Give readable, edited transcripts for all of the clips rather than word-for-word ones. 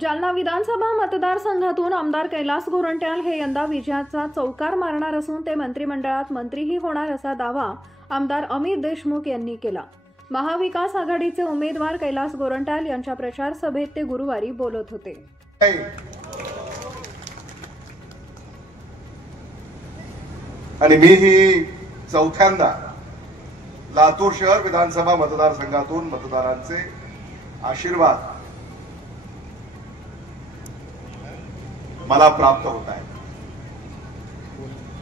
जालना विधानसभा मतदारसंघातून आमदार कैलास गोरंट्याल हे यंदा विजयाचा चौकार मारणार असून ते मंत्रिमंडळात मंत्रीही होणार असा दावा आमदार अमित देशमुख यांनी केला। महाविकास आघाडीचे उमेदवार कैलास गोरंट्याल यांच्या प्रचार सभेत ते गुरुवारी बोलत होते। आणि मी ही चौथ्यांदा लातूर शहर विधानसभा मतदारसंघातून मतदारांचे आशीर्वाद मला प्राप्त होत आहे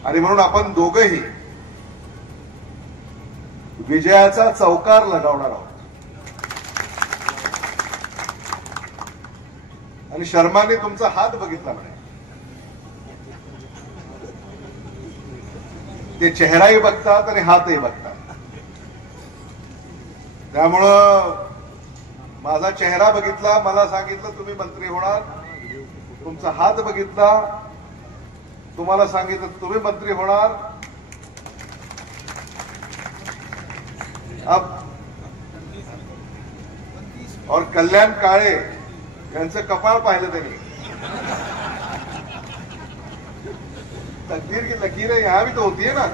आणि म्हणून आपण दोघेही विजयाचा चौकार लगावणार आहोत। आणि शर्माने तुमचा हात बघितला म्हणे, ते चेहराही बघतात आणि हातही बघतात। त्यामुळं माझा चेहरा बघितला, मला सांगितलं तुम्ही मंत्री होणार, तुमचा हात बघितला, तुम्हाला सांगितलं तुम्ही मंत्री होणार। अब और कल्याण काळे यांचं कपाळ पाहिलं त्यांनी, तकदीर की लकीरें यहां भी तो होती है ना।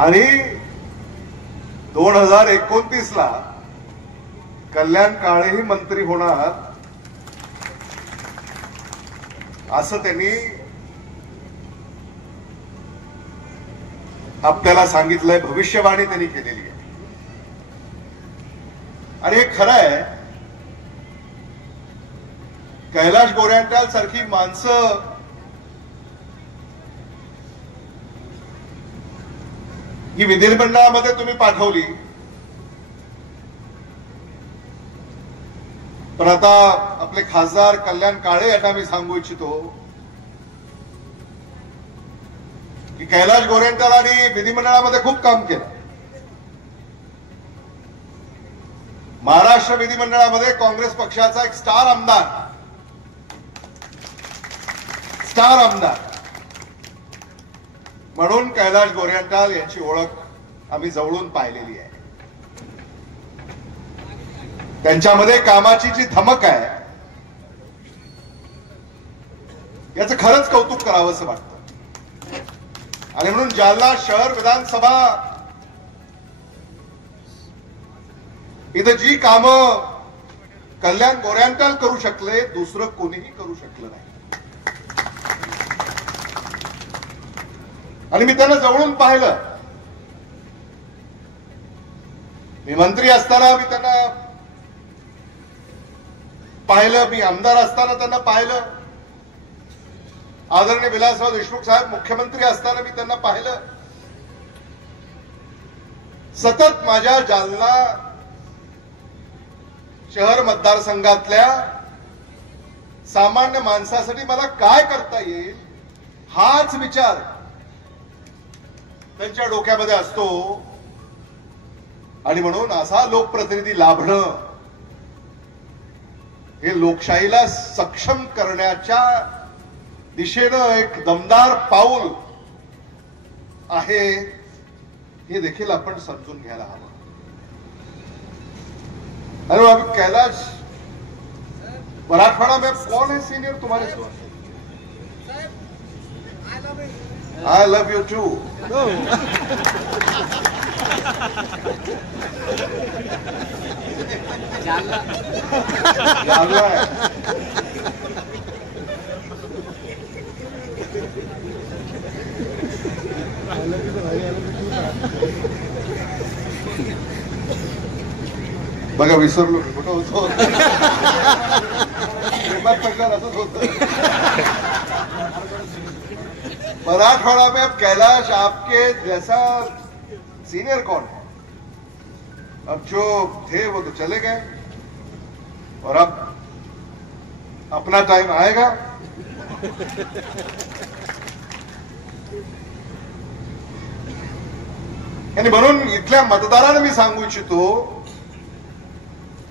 आणि 2029 ला कल्याण काळेही मंत्री होणार असं त्यांनी आपल्याला सांगितलंय, भविष्यवाणी त्यांनी केलेली आहे। आणि हे खरं आहे, कैलास गोरंट्याल सारखी माणसं ही विधिमंडळामध्ये तुम्ही पाठवली, पण आता आपले खासदार कल्याण काळे यांना मी सांगू इच्छितो की कैलास गोरंट्यालांनी विधिमंडळामध्ये खूप काम केलं। महाराष्ट्र विधिमंडळामध्ये काँग्रेस पक्षाचा एक स्टार आमदार म्हणून कैलास गोरंट्याल यांची ओळख आम्ही जवळून पाहिलेली आहे। त्यांच्यामध्ये कामाची जी धमक आहे याचं खरंच कौतुक करावंसं वाटतं। आणि म्हणून जालना शहर विधानसभा इथं जी कामं कल्याण गोरंट्याल करू शकले, दुसरं कोणीही करू शकलं नाही। आणि मी त्यांना जवळून पाहिलं, मी मंत्री असताना मी त्यांना पाहिलं, मी आमदार असताना त्यांना पाहिलं, आदरणीय विलासराव देशमुख साहेब मुख्यमंत्री असताना मी त्यांना पाहिलं। सतत माझ्या जालना शहर मतदारसंघातल्या सामान्य माणसासाठी मला काय करता येईल हाच विचार त्यांच्या डोक्यामध्ये असतो। आणि म्हणून असा लोकप्रतिनिधी लाभणं हे लोकशाहीला सक्षम करण्याच्या दिशेनं एक दमदार पाऊल आहे, हे देखील आपण समजून घ्यायला हवं। अरे बाबा, कैलाश मराठवाड़ा में कौन है सीनियर तुम्हारे साथ? I love you too. Jalna है। बघा विसरलो कुठं होतो, प्रेमात पडल्यावर असंच होतं। मराठवाड़ा में अब कैलाश आपके जैसा सीनियर कौन है? अब जो थे वो तो चले गए और अब अपना टाइम आएगा। आणि म्हणून इथल्या मतदारांना मी सांगू इच्छितो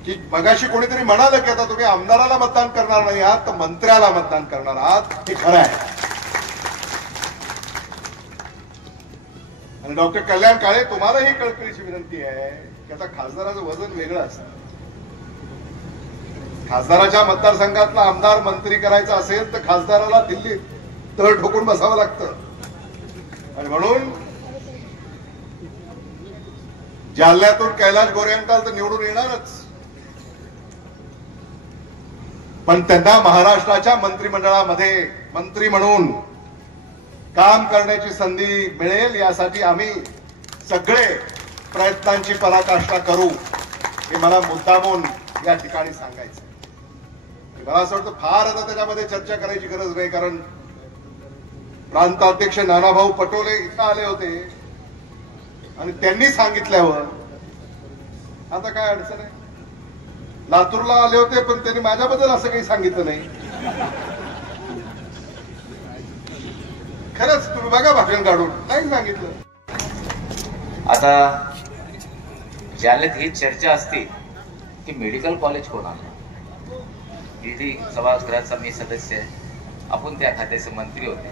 की मगाशी कोणीतरी म्हणालं की आता तुम्ही आमदाराला मतदान करणार नाही आहात तर मंत्र्याला मतदान करणार आहात, हे खरं आहे। आणि डॉक्टर कल्याण काळे, तुम्हाला ही कळकळीची विनंती आहे की आता खासदाराचं वजन वेगळं असतं। खासदाराच्या मतदारसंघातला आमदार मंत्री करायचा असेल तर खासदाराला दिल्लीत तळ ठोकून बसावं लागतं. आणि म्हणून जालन्यातून कैलाश गोरंट्याल तर निवडून येणारच, पण त्यांना महाराष्ट्राच्या मंत्रिमंडळामध्ये मंत्री म्हणून काम करण्याची संधी मिळेल यासाठी आम्ही सगळे प्रयत्नांची पराकाष्ठा करू, हे मला मुद्दामून या ठिकाणी सांगायचं. मला असं वाटतं फार आता त्याच्यामध्ये चर्चा करायची गरज नाही, कारण प्रांताध्यक्ष नानाभाऊ पटोले इथं आले होते आणि त्यांनी सांगितल्यावर आता काय अडचण आहे. लातूरला आले होते पण त्यांनी माझ्याबद्दल असं काही सांगितलं नाही. खरंच तुम्ही बघा भाषण काढून, नाही सांगितलं. आता जालन्यात ही चर्चा असते की मेडिकल कॉलेज कोणाला. विधी सभागृहाचा मी सदस्य आहे, आपण त्या खात्याचे मंत्री होते.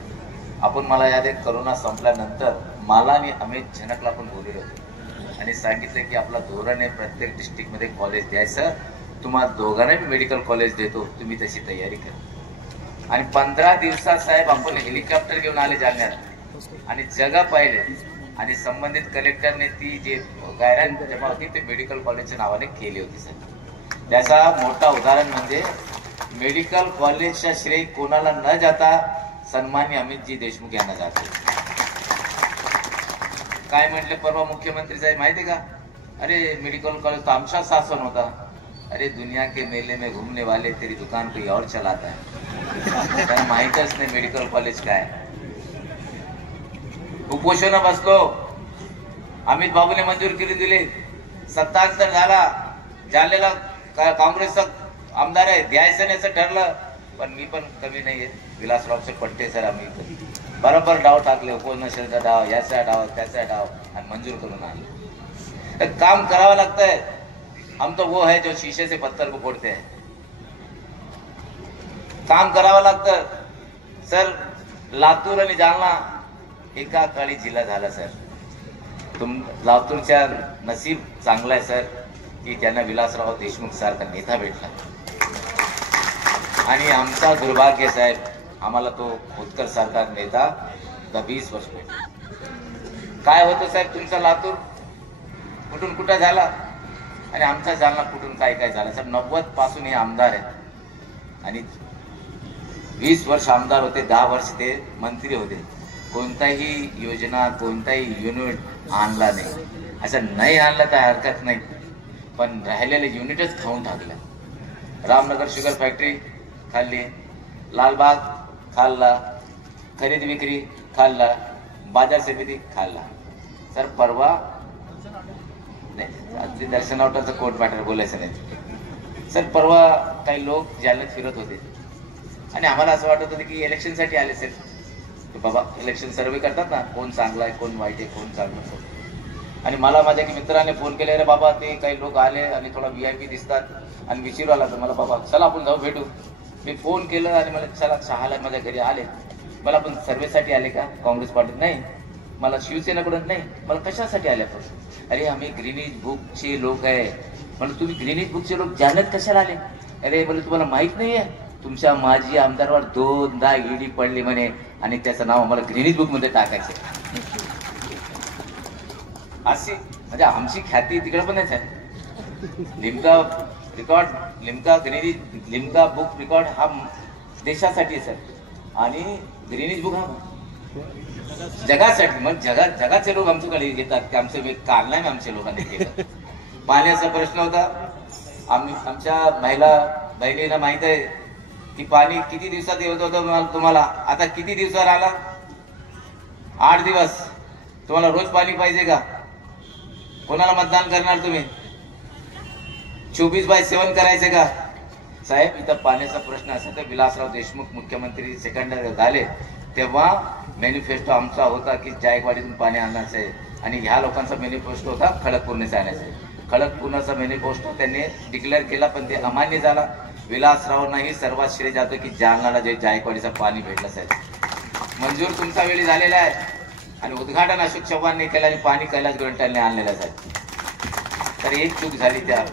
आपण मला याद आहे करोना संपल्यानंतर मला आणि अमित झनकला पण बोलले होते आणि सांगितलं की आपला धोरण आहे प्रत्येक डिस्ट्रिक्टमध्ये कॉलेज द्यायचं, तुम्हाला दोघांना मी मेडिकल कॉलेज देतो, तुम्ही तशी तयारी करा. आणि 15 दिवसात साहेब आपण हेलिकॉप्टर घेऊन आले जालन्यात आणि जगा पाहिले आणि संबंधित कलेक्टरने ती जे गायरान जमा होती ते मेडिकल कॉलेजच्या नावाने केली होती सर. त्याचा मोठा उदाहरण म्हणजे मेडिकल कॉलेजचा श्रेय कोणाला न जाता सन्मान्य अमितजी देशमुख यांना जाते. काय म्हटले परवा मुख्यमंत्री साहेब माहिती का, अरे मेडिकल कॉलेज तो आमचा शासन होता. अरे दुनिया के मेले में घूमने वाले तेरी दुकान कोई और चलाता है. त्यांना माहितच नाही मेडिकल कॉलेज काय. उपोषण बसलो, अमित बाबूने मंजूर केली दिली, सत्तांतर झाला, जालन्याला काँग्रेसचा आमदार आहे, द्यायचं नाही असं ठरलं. पण मी पण कमी नाहीये, विलासरावचे पट्टे सर आम्ही बरोबर डाव टाकले, उपोषणाचा डाव, याचा डाव, त्याचा डाव, आणि मंजूर करून आणले. काम करावं लागतंय. हम तो वो है जो शीशे से पत्थर को फोड़ते हैं. काम करावं लागतं सर. लातूर आणि जालना एका काळी जिल्हा झाला सर. लातूरच्या नसीब चांगलं आहे सर की त्यांना विलासराव देशमुख सारखा नेता भेटला. आणि आमचा दुर्भाग्य साहेब, आम्हाला तो खोतकर सारखा नेता 20 वर्ष भेटला. काय होतं साहेब, तुमचा लातूर कुठून कुठं झाला आणि आमचा जालना कुठून काय काय झाला. सर 90 पासून हे आमदार आहेत आणि 20 वर्ष आमदार होते, 10 वर्ष ते मंत्री होते. कोणताही योजना, कोणताही युनिट आणला नाही. असं नाही आणलं तर हरकत नाही, पण राहिलेले युनिटच खाऊन टाकलं. रामनगर शुगर फॅक्टरी खाल्ली, लालबाग खाल्ला, खरेदी विक्री खाल्ला, बाजार समिती खाल्ला. सर परवा नाही, दर्शनावटाचं कोर्ट मॅटर बोलायचं नाही. सर परवा काही लोक जालन्यात फिरत होते आणि आम्हाला असं वाटत होतं की इलेक्शनसाठी आले सर. बाबा इलेक्शन सर्वे करतात ना, कोण चांगला आहे, कोण वाईट आहे, कोण चांगलं. आणि मला माझ्या मित्राने फोन केले, रे बाबा ते काही लोक आले आणि थोडा VIP दिसतात आणि विचारू आला तर मला, बाबा चला आपण जाऊ भेटू. मी फोन केलं आणि मला चला 6ला माझ्या घरी आले. मला पण सर्वेसाठी आले का काँग्रेस पार्टीत? नाही. मला शिवसेनेकडून नाही. मला कशासाठी आले पण? अरे आम्ही ग्रीनिज बुकचे लोक आहे. म्हणून तुम्ही ग्रीनिज बुकचे लोक जालन्यात कशाला आले? अरे म्हणजे तुम्हाला माहित नाहीये, तुमच्या माजी आमदारवर 2दा ED पडली म्हणे आणि त्याचं नाव आम्हाला ग्रीनिज बुक मध्ये टाकायचं. अशी म्हणजे आमची ख्याती तिकडे पण नाही आहे. Limca record, Limca book record हा देशासाठी आहे सर आणि ग्रीनिज बुक हा जगासाठी. मग जगाचे लोक आमच्याकडे येतात की आमचे कारनामे आमच्या लोकांनी केलं. पाण्याचा प्रश्न होता. आमच्या बहिणीला माहित आहे की पाणी किती दिवसात येत होतं तुम्हाला. आता किती दिवसावर आला? 8 दिवस. तुम्हाला रोज पाणी पाहिजे का? कोणाला मतदान करणार तुम्ही? 24/7 करायचे का? साहेब इथं पाण्याचा प्रश्न असेल तर विलासराव देशमुख मुख्यमंत्री सेकंड झाले तेव्हा मॅनिफेस्टो आमचा होता की जायकवाडीतून पाणी आणायचं आहे आणि ह्या लोकांचा मॅनिफेस्टो होता खडकपूर्णेचं आणायचं आहे. खडकपूर्णाचा मॅनिफेस्टो त्यांनी डिक्लेअर केला पण ते अमान्य झाला. विलासरावांनाही सर्वात श्रेय जातो की जालन्याला जे जायकवाडीचं पाणी भेटलं साहेब. मंजूर तुमचा वेळी झालेला आहे आणि उद्घाटन अशोक चव्हाणने केलं आणि पाणी कैलास गोरंट्यालने आणलेलं साहेब. तर एक चूक झाली त्या